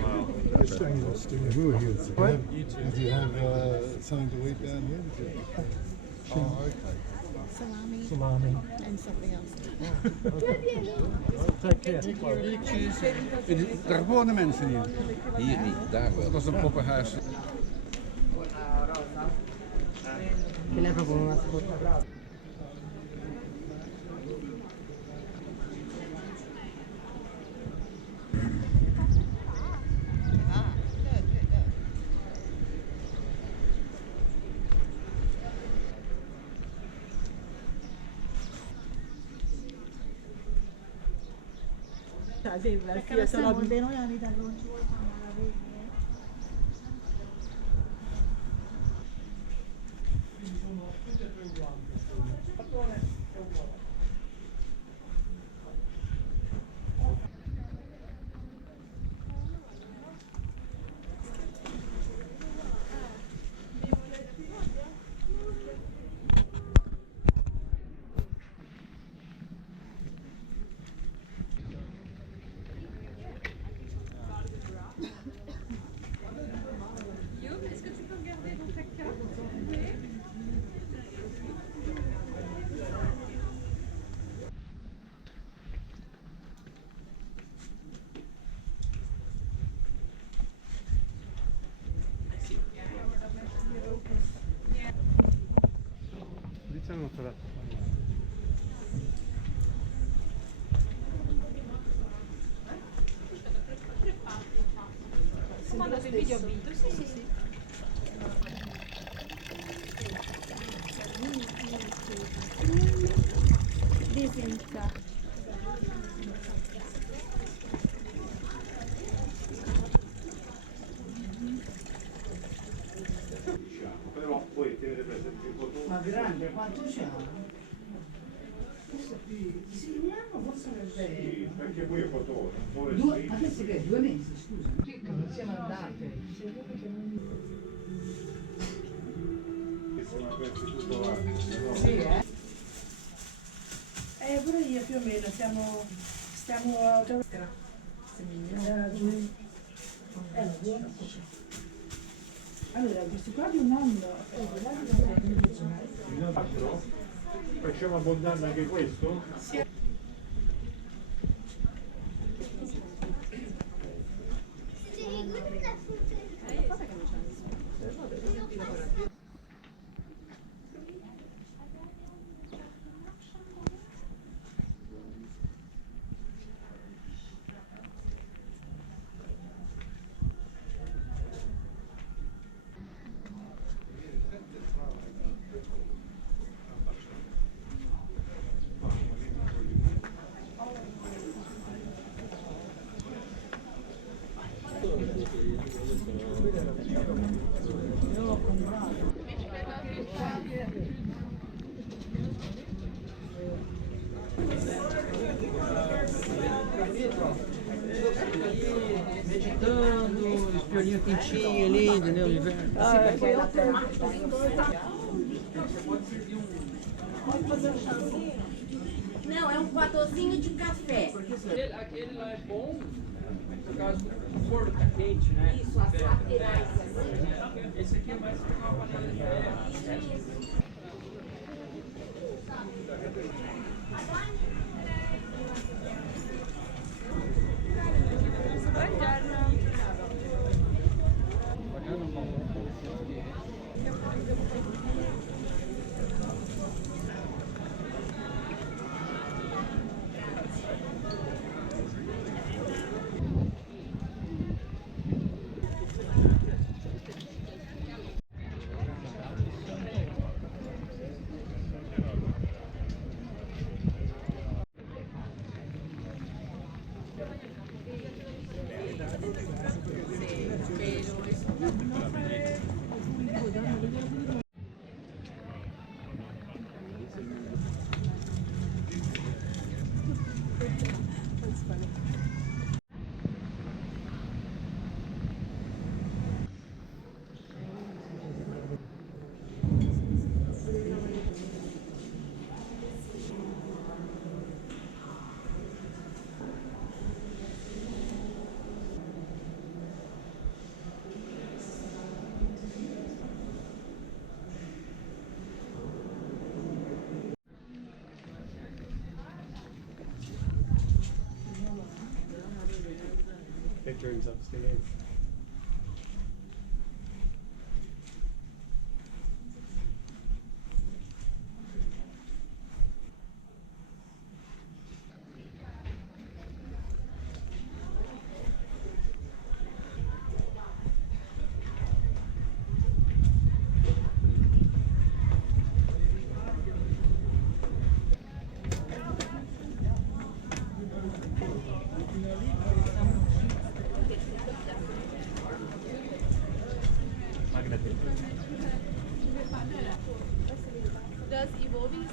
Wow. We were here. Did you have something to eat down here? Did you? Oh, okay. Salami. and something else. Take care. Er wonen mensen hier. Hier niet, daar wel. Dat was een poppenhuis. Che lei è proprio una scotta. Perché siamo dei noi anni da non ci vuoi fare la vedi. Sono tutte e due uguali. Est-ce que tu peux regarder dans ta carte? Lì c'è un telefono. Mandato il video video, sì, sì, sì. Disinta. Però poi tenere presente il cotone. Ma grande, quanto c'ha? Questo qui, sì, un anno forse è vero. Sì, perché poi è cotone, poi Due, adesso che è 2 mesi, scusa. Sì, che non siamo andate. sono aperti tutto l'anno. Sì, eh? Pure io più o meno stiamo allora questo qua di un anno Il altro? Facciamo abbondare anche questo? Vegetando, os piolinhos quentinhos ali, entendeu? Pode fazer um chazinho? Não, é um platôzinho de café. Aquele lá é bom por causa do forno tá quente, né? Isso, as laterais assim. Esse aqui é mais pra uma panela de ferro. Pictures upstairs. Does evolving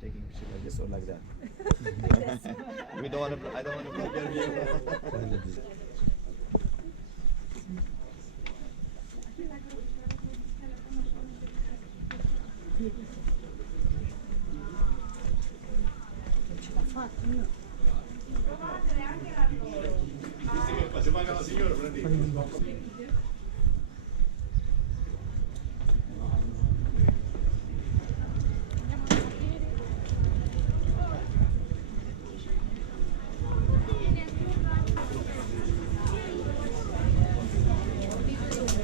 taking picture like this or like that. We don't want to. I don't want to block your view.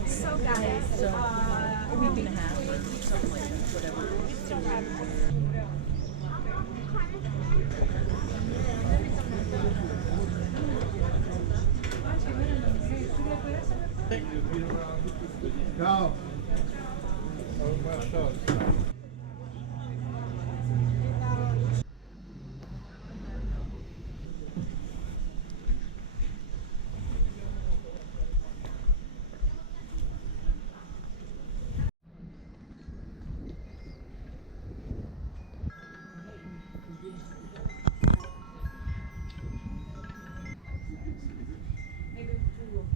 So guys, a week and a half or something like that, whatever. We still have Ciao.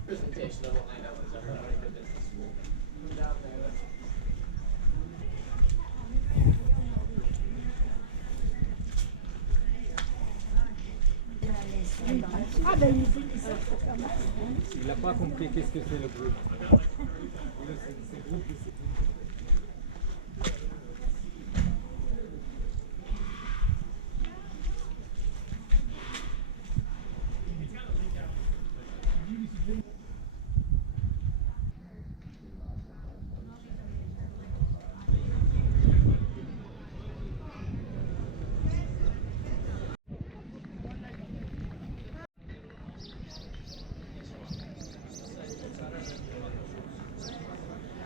presentation of what I know is a running the business school. Come down there. Ah ben, Il n'a pas compris qu'est-ce que c'est le bleu.